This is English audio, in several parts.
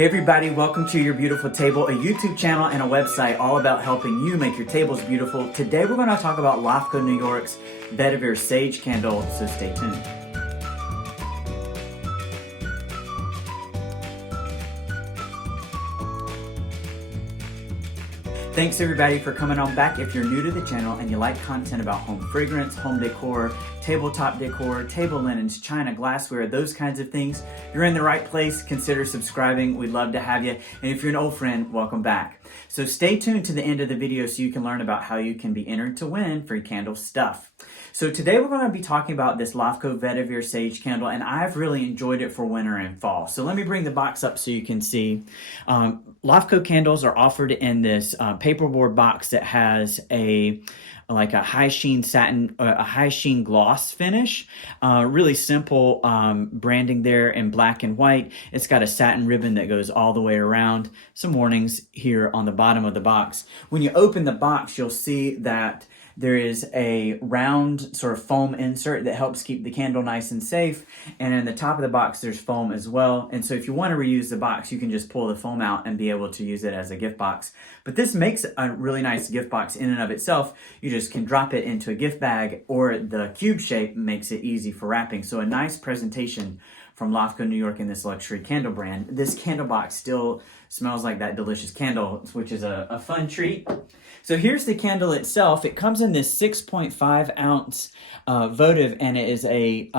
Hey everybody, welcome to Your Beautiful Table, a YouTube channel and a website all about helping you make your tables beautiful. Today we're going to talk about LAFCO New York's Vetiver Sage Candle, so stay tuned. Thanks everybody for coming on back. If you're new to the channel and you like content about home fragrance, home decor, tabletop decor, table linens, china, glassware, those kinds of things, you're in the right place. Consider subscribing. We'd love to have you. And if you're an old friend, welcome back. So stay tuned to the end of the video so you can learn about how you can be entered to win free candle stuff. So today we're going to be talking about this LAFCO Vetiver Sage Candle, and I've really enjoyed it for winter and fall. So let me bring the box up so you can see. LAFCO candles are offered in this paperboard box that has a high sheen satin, a high sheen gloss finish. Really simple branding there in black and white. It's got a satin ribbon that goes all the way around. Some warnings here on the bottom of the box. When you open the box, you'll see that there is a round sort of foam insert that helps keep the candle nice and safe. And in the top of the box, there's foam as well. And so if you want to reuse the box, you can just pull the foam out and be able to use it as a gift box. But this makes a really nice gift box in and of itself. You just can drop it into a gift bag, or the cube shape makes it easy for wrapping. So a nice presentation from LAFCO New York in this luxury candle brand. This candle box still smells like that delicious candle, which is a fun treat. So here's the candle itself. It comes in this 6.5 ounce votive, and it is a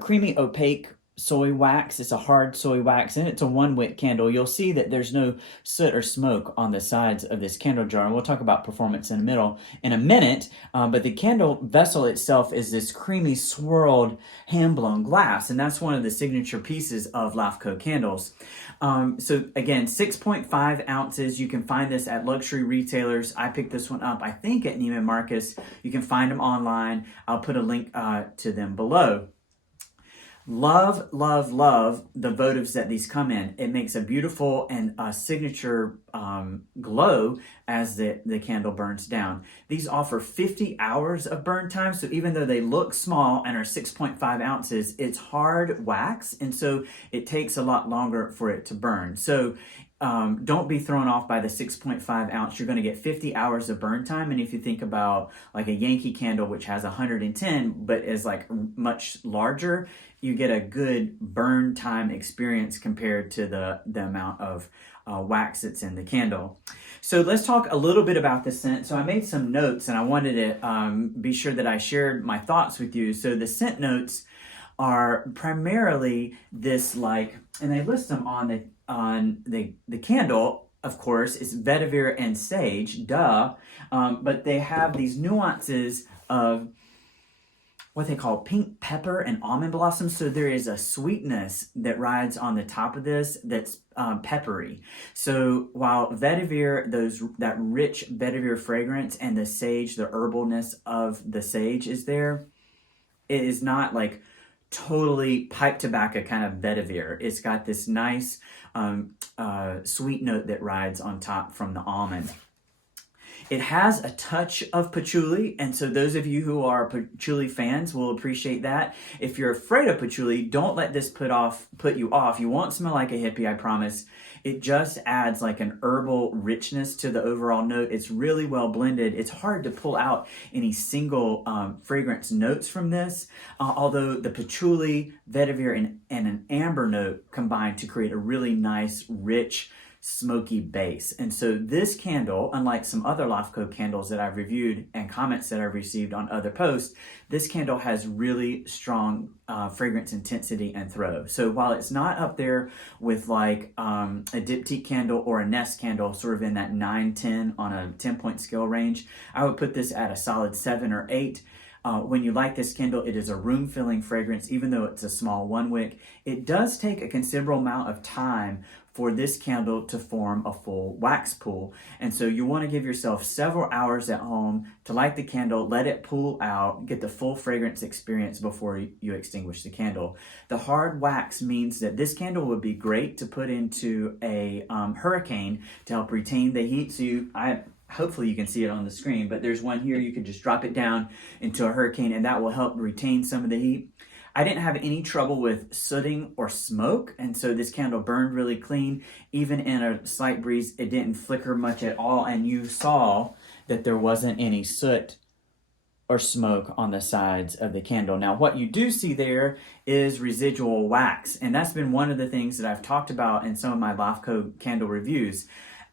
creamy opaque soy wax. It's a hard soy wax, and it's a 1-wick candle. You'll see that there's no soot or smoke on the sides of this candle jar, and we'll talk about performance in a minute. But the candle vessel itself is this creamy swirled hand-blown glass, and that's one of the signature pieces of LAFCO candles. So again, 6.5 ounces. You can find this at luxury retailers. I picked this one up, I think, at Neiman Marcus. You can find them online. I'll put a link to them below. Love, love, love the votives that these come in. It makes a beautiful and signature glow as the candle burns down. These offer 50 hours of burn time, so even though they look small and are 6.5 ounces, it's hard wax, and so it takes a lot longer for it to burn. So don't be thrown off by the 6.5 ounce. You're going to get 50 hours of burn time. And if you think about like a Yankee candle, which has 110, but is like much larger, you get a good burn time experience compared to the amount of wax that's in the candle. So let's talk a little bit about the scent. So I made some notes, and I wanted to be sure that I shared my thoughts with you. So the scent notes are primarily this, and they list them on the candle. Of course, it's vetiver and sage, duh. But they have these nuances of what they call pink pepper and almond blossom. So there is a sweetness that rides on the top of this that's peppery. So while vetiver, that rich vetiver fragrance and the sage, the herbalness of the sage is there, it is not like totally pipe tobacco kind of vetiver. It's got this nice sweet note that rides on top from the almond. It has a touch of patchouli, and so those of you who are patchouli fans will appreciate that. If you're afraid of patchouli, don't let this put you off. You won't smell like a hippie, I promise. It just adds like an herbal richness to the overall note. It's really well blended. It's hard to pull out any single fragrance notes from this, although the patchouli, vetiver, and an amber note combine to create a really nice, rich, smoky base. And so this candle, unlike some other LAFCO candles that I've reviewed and comments that I've received on other posts, this candle has really strong fragrance intensity and throw. So while it's not up there with like a diptyque candle or a nest candle, sort of in that 9-10 on a 10-point scale range, I would put this at a solid 7 or 8. When you light this candle, it is a room-filling fragrance, even though it's a small 1-wick. It does take a considerable amount of time for this candle to form a full wax pool. And so you want to give yourself several hours at home to light the candle, let it pool out, get the full fragrance experience before you extinguish the candle. The hard wax means that this candle would be great to put into a hurricane to help retain the heat. So hopefully you can see it on the screen, but there's one here. You can just drop it down into a hurricane, and that will help retain some of the heat. I didn't have any trouble with sooting or smoke, and so this candle burned really clean. Even in a slight breeze, it didn't flicker much at all, and you saw that there wasn't any soot or smoke on the sides of the candle. Now, what you do see there is residual wax, and that's been one of the things that I've talked about in some of my LAFCO candle reviews.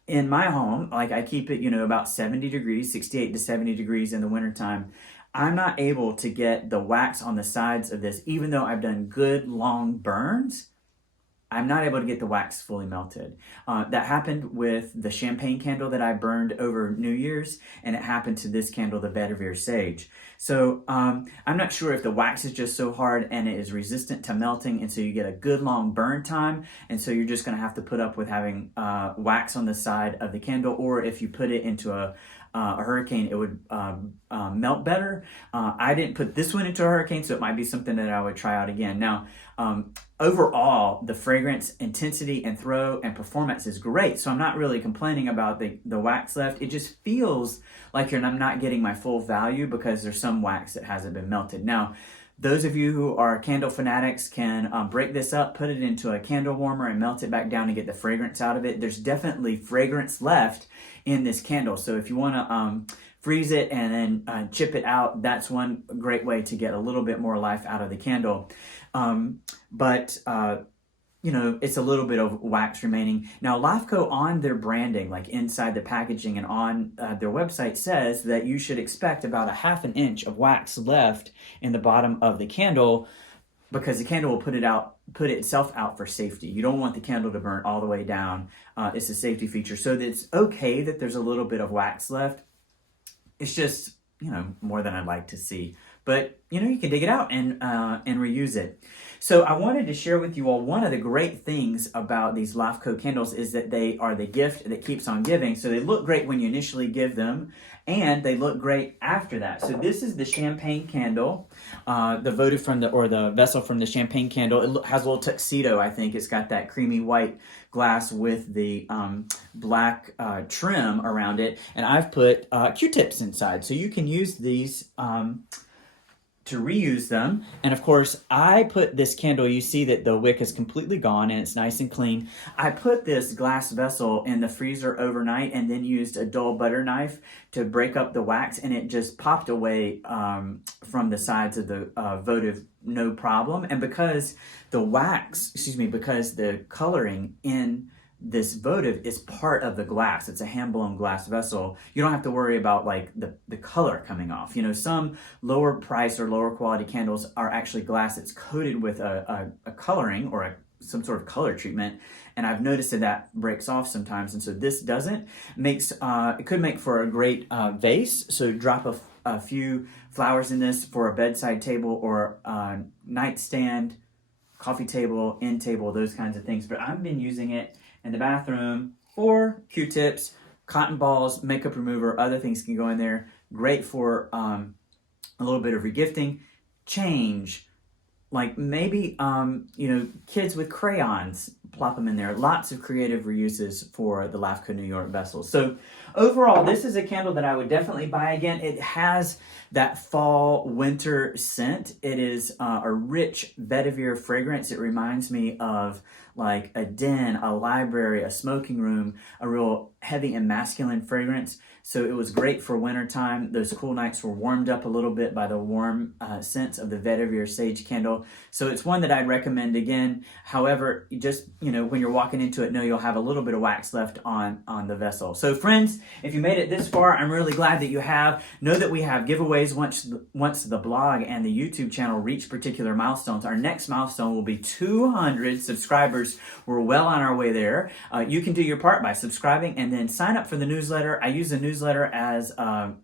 In my home, like I keep it, about 70 degrees, 68 to 70 degrees in the wintertime. I'm not able to get the wax on the sides of this, even though I've done good long burns. I'm not able to get the wax fully melted. That happened with the champagne candle that I burned over New Year's, and it happened to this candle, the Vetiver Sage. So I'm not sure if the wax is just so hard and it is resistant to melting, and so you get a good long burn time, and so you're just going to have to put up with having wax on the side of the candle, or if you put it into a hurricane, it would melt better. I didn't put this one into a hurricane, so it might be something that I would try out again. Now, overall, the fragrance intensity and throw and performance is great, so I'm not really complaining about the wax left. It just feels like I'm not getting my full value because there's some wax that hasn't been melted. Now, those of you who are candle fanatics can break this up, put it into a candle warmer and melt it back down to get the fragrance out of it. There's definitely fragrance left in this candle. So if you want to freeze it and then chip it out, that's one great way to get a little bit more life out of the candle. It's a little bit of wax remaining. Now, LAFCO on their branding, like inside the packaging and on their website, says that you should expect about 1/2 inch of wax left in the bottom of the candle, because the candle will put itself out for safety. You don't want the candle to burn all the way down. It's a safety feature. So it's okay that there's a little bit of wax left. It's just, more than I'd like to see. But, you can dig it out and reuse it. So I wanted to share with you all, one of the great things about these LAFCO candles is that they are the gift that keeps on giving. So they look great when you initially give them, and they look great after that. So this is the champagne candle, the vessel from the champagne candle. It has a little tuxedo, I think. It's got that creamy white glass with the black trim around it. And I've put Q-tips inside. So you can use these to reuse them. And of course, I put this candle, you see that the wick is completely gone and it's nice and clean. I put this glass vessel in the freezer overnight and then used a dull butter knife to break up the wax, and it just popped away from the sides of the votive, no problem. And because the coloring in this votive is part of the glass, it's a hand-blown glass vessel, you don't have to worry about like the color coming off. Some lower price or lower quality candles are actually glass that's coated with a coloring or some sort of color treatment, and I've noticed that breaks off sometimes, and so this doesn't. It could make for a great vase, so drop a few flowers in this for a bedside table or nightstand, coffee table, end table, those kinds of things. But I've been using it in the bathroom for Q-tips, cotton balls, makeup remover, other things can go in there. Great for a little bit of regifting. Change, like maybe, kids with crayons, plop them in there. Lots of creative reuses for the LAFCO New York vessels. So overall, this is a candle that I would definitely buy again. It has that fall winter scent. It is a rich vetiver fragrance. It reminds me of like a den, a library, a smoking room, a real heavy and masculine fragrance. So it was great for wintertime. Those cool nights were warmed up a little bit by the warm scents of the Vetiver Sage candle. So it's one that I'd recommend again. However, just, when you're walking into it, know you'll have a little bit of wax left on the vessel. So friends, if you made it this far, I'm really glad that you have. Know that we have giveaways once the blog and the YouTube channel reach particular milestones. Our next milestone will be 200 subscribers. We're well on our way there. You can do your part by subscribing and then sign up for the newsletter. I use the newsletter as a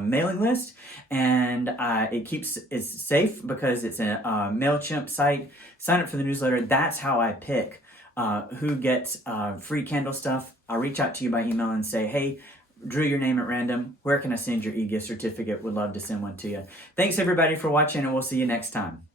mailing list, and it's safe because it's a MailChimp site. Sign up for the newsletter. That's how I pick who gets free candle stuff. I'll reach out to you by email and say, hey, drew your name at random. Where can I send your e-gift certificate? Would love to send one to you. Thanks everybody for watching, and we'll see you next time.